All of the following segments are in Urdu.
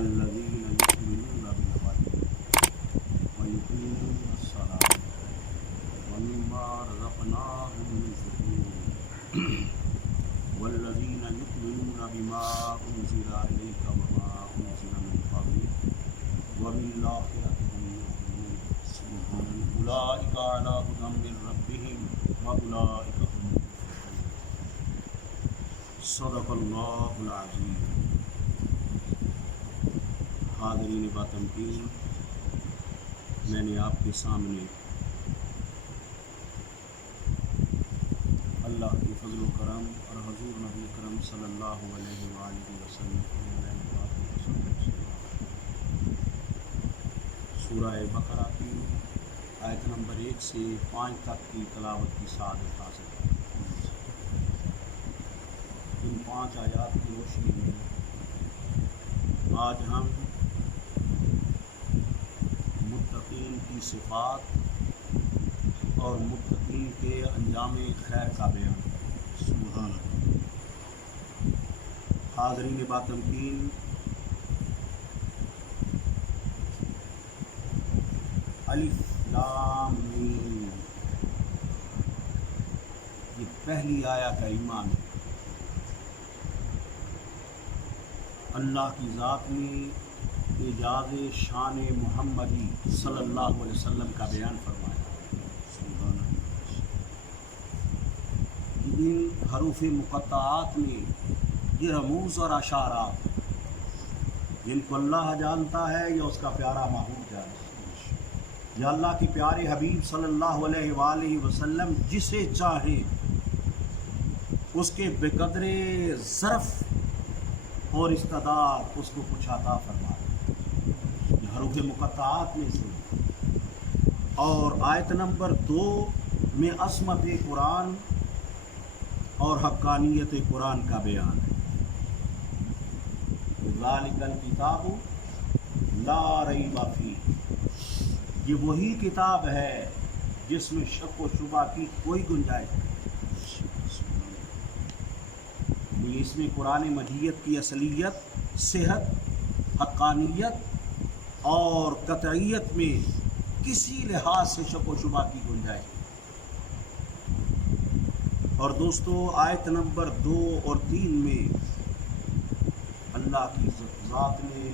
الذین یؤمنون بالغیب ویقیمون الصلاۃ ومما رزقناہم ينفقون والذین یؤمنون بما انزل الیک وما انزل من قبلک وبالآخرۃ هم یوقنون اولئک علی ھدی من ربہم واولئک هم المفلحون۔ صدق اللہ العظیم۔ حاضرین باتمکین، میں نے آپ کے سامنے اللہ کے فضل و کرم اور حضور نبی کرم صلی اللہ علیہ وآلہ وسلم سورہ بقرہ کی آیت نمبر 1 سے 5 تک کی تلاوت کی سعادت حاصل کی۔ ان 5 آیات کی روشنی میں آج ہم متقین کی صفات اور متقین کے انجام خیر کا بیان۔ سبحان اللہ۔ حاضرین باتمکین، الف لام میم، یہ پہلی آیا کا ایمان ہے۔ اللہ کی ذات نے اعجاز شان محمدی صلی اللہ علیہ وسلم کا بیان فرمایا۔ ان حروف مقطعات میں یہ رموز اور اشارات جن کو اللہ جانتا ہے یا اس کا پیارا محبوب جانتا ہے، یا اللہ کے پیارے حبیب صلی اللہ علیہ وآلہ وسلم جسے چاہے اس کے بقدر ظرف اور استعداد اس کو کچھ عطا فرمائے۔ یہ حروف مقطعات میں سے اور آیت نمبر 2 میں عصمت قرآن اور حقانیت قرآن کا بیان ہے۔ ذالک الکتاب لا ریب فیہ، یہ وہی کتاب ہے جس میں شک و شبہ کی کوئی گنجائش نہیں۔ اس میں قرآن مجید کی اصلیت، صحت، حقانیت اور قطعیت میں کسی لحاظ سے شک و شبہ کی گنجائش نہیں۔ اور دوستو، آیت نمبر 2 اور 3 میں اللہ کی ذات نے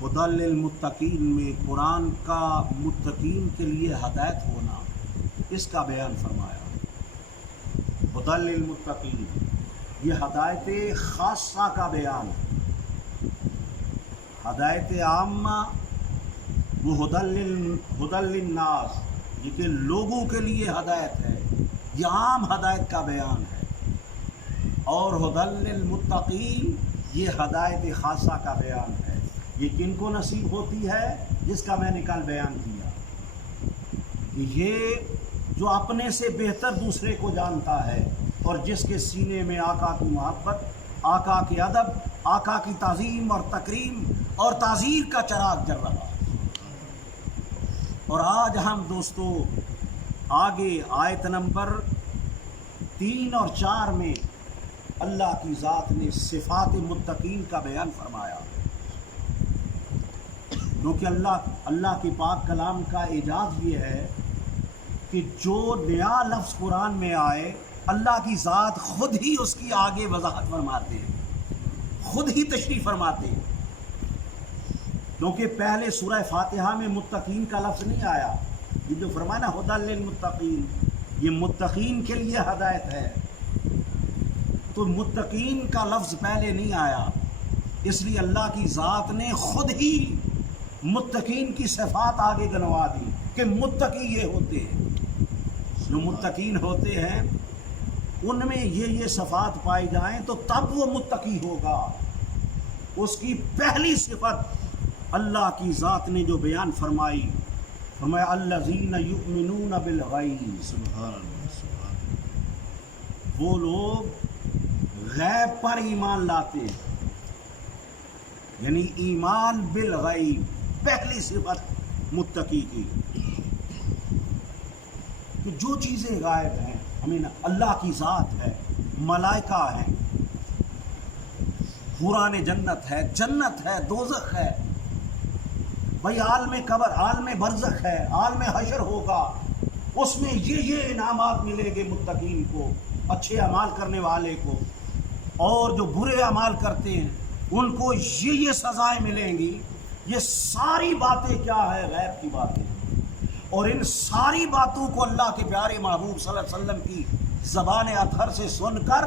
ہدی للمتقین میں قرآن کا متقین کے لیے ہدایت ہونا، اس کا بیان فرمایا۔ ہدی للمتقین، یہ ہدایت خاصہ کا بیان ہے۔ ہدایت عامہ وہ ہدی للناس، یہ کہ لوگوں کے لیے ہدایت ہے، یہ عام ہدایت کا بیان ہے۔ اور ہدی للمتقین، یہ ہدایت خاصہ کا بیان ہے۔ یہ کن کو نصیب ہوتی ہے؟ جس کا میں نے کل بیان کیا، یہ جو اپنے سے بہتر دوسرے کو جانتا ہے اور جس کے سینے میں آقا کی محبت، آقا کے ادب، آقا کی تعظیم اور تکریم اور تعزیر کا چراغ جل رہا ہے۔ اور آج ہم دوستو آگے آیت نمبر 3 اور 4 میں اللہ کی ذات نے صفات متقین کا بیان فرمایا، کیونکہ اللہ کے پاک کلام کا اعجاز یہ ہے کہ جو نیا لفظ قرآن میں آئے، اللہ کی ذات خود ہی اس کی آگے وضاحت فرماتے ہیں، خود ہی تشریح فرماتے ہیں۔ کیونکہ پہلے سورہ فاتحہ میں متقین کا لفظ نہیں آیا، یہ جو فرمایا نا ہدی للمتقین، یہ متقین کے لیے ہدایت ہے، تو متقین کا لفظ پہلے نہیں آیا، اس لیے اللہ کی ذات نے خود ہی متقین کی صفات آگے گنوا دی کہ متقی یہ ہوتے ہیں، جو متقین ہوتے ہیں ان میں یہ صفات پائی جائیں تو تب وہ متقی ہوگا۔ اس کی پہلی صفت اللہ کی ذات نے جو بیان فرمائی، فرمایا الذین یؤمنون بالغیب۔ سبحان اللہ، سبحان اللہ۔ وہ لوگ غیب پر ایمان لاتے ہیں، یعنی ایمان بالغیب پہلی صفت متقی کی، کہ جو چیزیں غائب ہیں، ہمیں اللہ کی ذات ہے، ملائکہ ہیں، حوران جنت ہے، جنت ہے، دوزخ ہے، بھائی عالم قبر، عالم برزخ ہے، عالم حشر ہوگا، اس میں یہ انعامات ملیں گے متقین کو، اچھے اعمال کرنے والے کو، اور جو برے اعمال کرتے ہیں ان کو یہ سزائیں ملیں گی۔ یہ ساری باتیں کیا ہے؟ غیب کی باتیں، اور ان ساری باتوں کو اللہ کے پیارے محبوب صلی اللہ علیہ وسلم کی زبان اطہر سے سن کر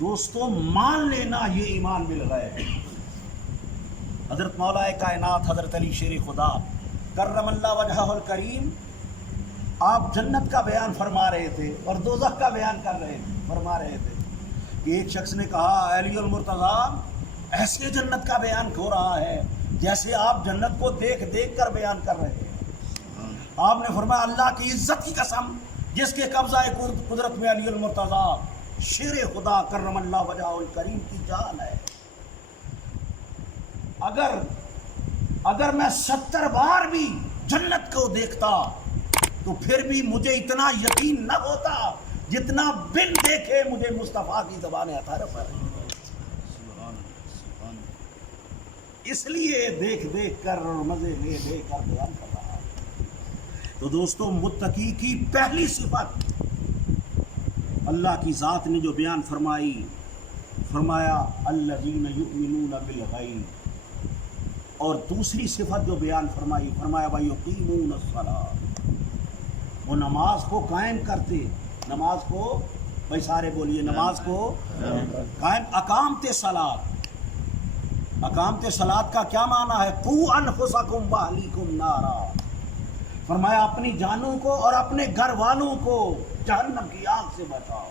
دوستوں مان لینا، یہ ایمان بالغیب۔ حضرت مولا کائنات حضرت علی شیر خدا کرم اللہ وجہہ الکریم، آپ جنت کا بیان فرما رہے تھے اور دوزخ کا بیان فرما رہے تھے کہ ایک شخص نے کہا علی المرتضیٰ ایسے جنت کا بیان ہو رہا ہے جیسے آپ جنت کو دیکھ دیکھ کر بیان کر رہے ہیں۔ آپ نے فرمایا اللہ کی عزت کی قسم جس کے قبضہ قدرت میں علی المرتضیٰ شیر خدا کرم اللہ وجہہ الکریم کی جان ہے، اگر میں 70 بار بھی جنت کو دیکھتا تو پھر بھی مجھے اتنا یقین نہ ہوتا جتنا بن دیکھے مجھے مصطفیٰ کی زبان اطہر پر۔ اس لیے دیکھ دیکھ کر اور مزے لے لے کر بیان کر رہا ہے۔ تو دوستوں متقی کی پہلی صفت اللہ کی ذات نے جو بیان فرمائی، فرمایا الذین یؤمنون بالغیب، اور دوسری صفت جو بیان فرمائی، فرمایا وَيُقِيمُونَ الصَّلَاةَ، وہ نماز کو قائم کرتے، نماز کو، بھائی سارے بولیے، نماز کو قائم، اقامت صلاۃ۔ اقامت صلاۃ کا کیا معنی ہے؟ قُوا أَنفُسَكُمْ وَأَهْلِيكُمْ نَارًا، فرمایا اپنی جانوں کو اور اپنے گھر والوں کو جہنم کی آگ سے بچاؤ۔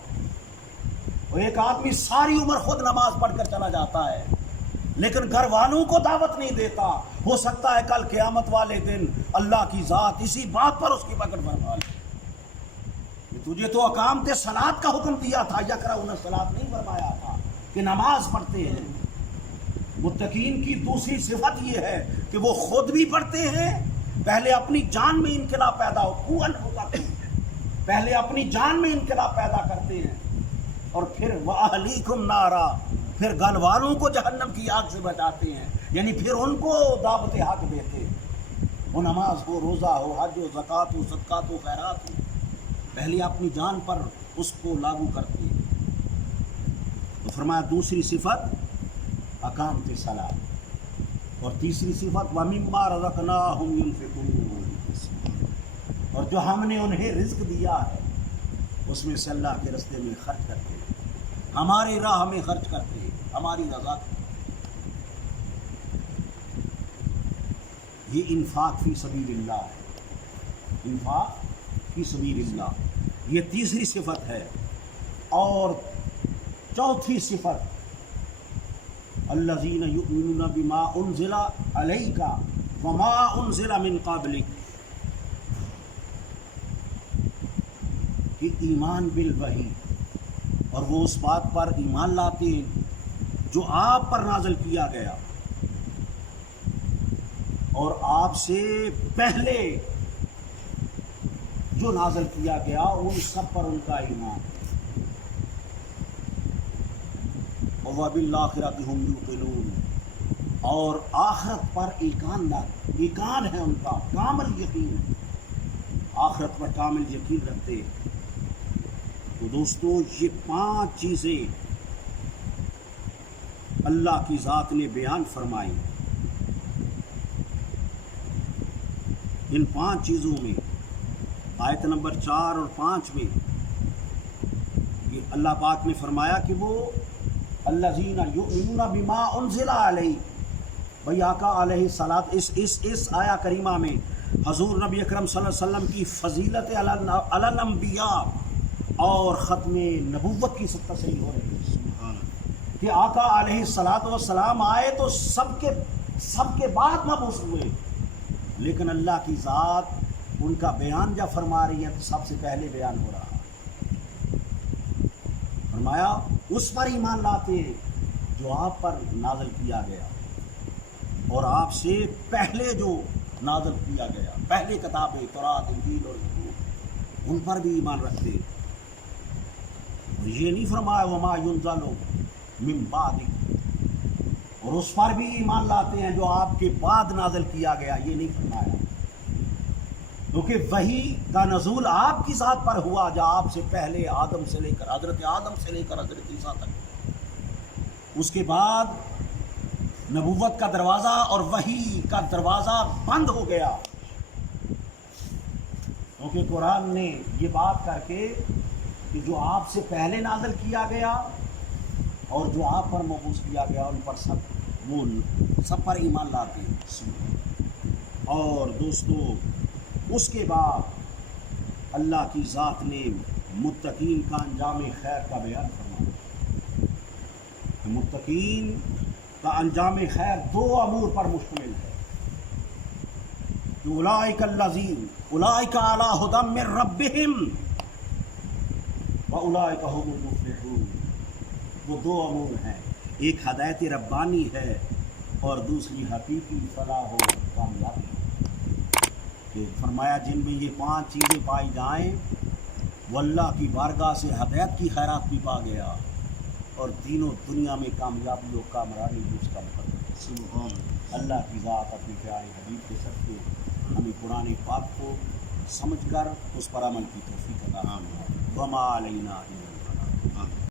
وہ ایک آدمی ساری عمر خود نماز پڑھ کر چلا جاتا ہے لیکن گھر والوں کو دعوت نہیں دیتا، ہو سکتا ہے کل قیامت والے دن اللہ کی ذات اسی بات پر اس کی پکڑ فرما لے۔ تجھے تو اقامت صلاۃ کا حکم دیا تھا، یقرؤون الصلاۃ نہیں فرمایا تھا کہ نماز پڑھتے ہیں۔ متقین کی دوسری صفت یہ ہے کہ وہ خود بھی پڑھتے ہیں، پہلے اپنی جان میں انقلاب پیدا ہو، قُوا أَنفُسَكُمْ، پہلے اپنی جان میں انقلاب پیدا کرتے ہیں، اور پھر وَأَهْلِيكُمْ نَارًا، پھر گھر والوں کو جہنم کی آگ سے بچاتے ہیں، یعنی پھر ان کو دعوت حق دیتے ہیں۔ وہ نماز ہو، روزہ ہو، حج ہو، زکوٰۃ ہو، صدقات ہو، خیرات ہو، پہلے اپنی جان پر اس کو لاگو کرتے ہیں۔ تو فرمایا دوسری صفت اقامت صلاۃ، اور تیسری صفت وَمِمَّا رَزَقْنَاهُمْ يُنْفِقُونَ، اور جو ہم نے انہیں رزق دیا ہے اس میں سے اللہ کے راستے میں خرچ کرتے ہیں، ہماری راہ میں خرچ کرتے ہیں، ہماری رضا کرتے ہیں۔ یہ انفاق فی سبیل اللہ ہے، انفاق فی سبیل اللہ، یہ تیسری صفت ہے۔ اور چوتھی صفت الذین یؤمنون بما انزل علیک وما انزل من قبلک، کہ ایمان بالوحی، اور وہ اس بات پر ایمان لاتے ہیں جو آپ پر نازل کیا گیا اور آپ سے پہلے جو نازل کیا گیا ان سب پر ان کا ایمان، وَبِالْآخِرَةِ هُمْ يُوقِنُونَ، اور آخرت پر ایقان ہے ان کا، کامل یقین ہے، آخرت پر کامل یقین رکھتے ہیں۔ تو دوستو یہ 5 چیزیں اللہ کی ذات نے بیان فرمائی۔ ان 5 چیزوں میں آیت نمبر 4 اور 5 میں یہ اللہ پاک نے فرمایا کہ وہ الذین یؤمنون بما انزل علیہ، بھئی آقا علیہ الصلاۃ، اس آیا کریمہ میں حضور نبی اکرم صلی اللہ علیہ وسلم کی فضیلت علی الانبیاء اور ختم نبوت کی تصریح ہو رہی ہے کہ آقا علیہ الصلاۃ والسلام آئے تو سب کے بعد مبعوث ہوئے، لیکن اللہ کی ذات ان کا بیان جب فرما رہی ہے تو سب سے پہلے بیان ہو رہا ہے۔ فرمایا اس پر ایمان لاتے جو آپ پر نازل کیا گیا اور آپ سے پہلے جو نازل کیا گیا، پہلے کتابیں تورات، انجیل اور زبور، ان پر بھی ایمان رکھتے۔ اور یہ نہیں فرمایا وما ينزل من بعد اور اس پر بھی ایمان لاتے ہیں جو آپ کے بعد نازل کیا گیا، یہ نہیں فرمایا، کیونکہ وحی کا نزول آپ کی ذات پر ہوا جو آپ سے پہلے آدم سے لے کر حضرت حضرت عیسیٰ تک۔ اس کے بعد نبوت کا دروازہ اور وحی کا دروازہ بند ہو گیا، کیونکہ قرآن نے یہ بات کر کے کہ جو آپ سے پہلے نازل کیا گیا اور جو آپ پر مبعوث کیا گیا ان پر سب پر ایمان لاتے ہیں۔ اور دوستو اس کے بعد اللہ کی ذات نے متقین کا انجام خیر کا بیان فرمایا۔ متقین کا انجام خیر دو امور پر مشتمل ہے، اولئک الذین اولئک علی ھدی من ربہم واولئک ھم المفلحون۔ وہ دو امور ہیں، ایک ہدایت ربانی ہے اور دوسری حقیقی فلاح و کامیابی، کہ فرمایا جن میں یہ 5 چیزیں پائی جائیں وہ اللہ کی بارگاہ سے ہدایت کی خیرات بھی پا گیا اور دینوں دنیا میں کامیابی و کامرانی بھی اس کا مقدر ہے۔ سبحان اللہ کی ذات اپنے پیارے حبیب کے صدقے ہمیں قرآن پاک کو سمجھ کر اس پر عمل کی توفیق عطا فرمائے۔ وما علینا الا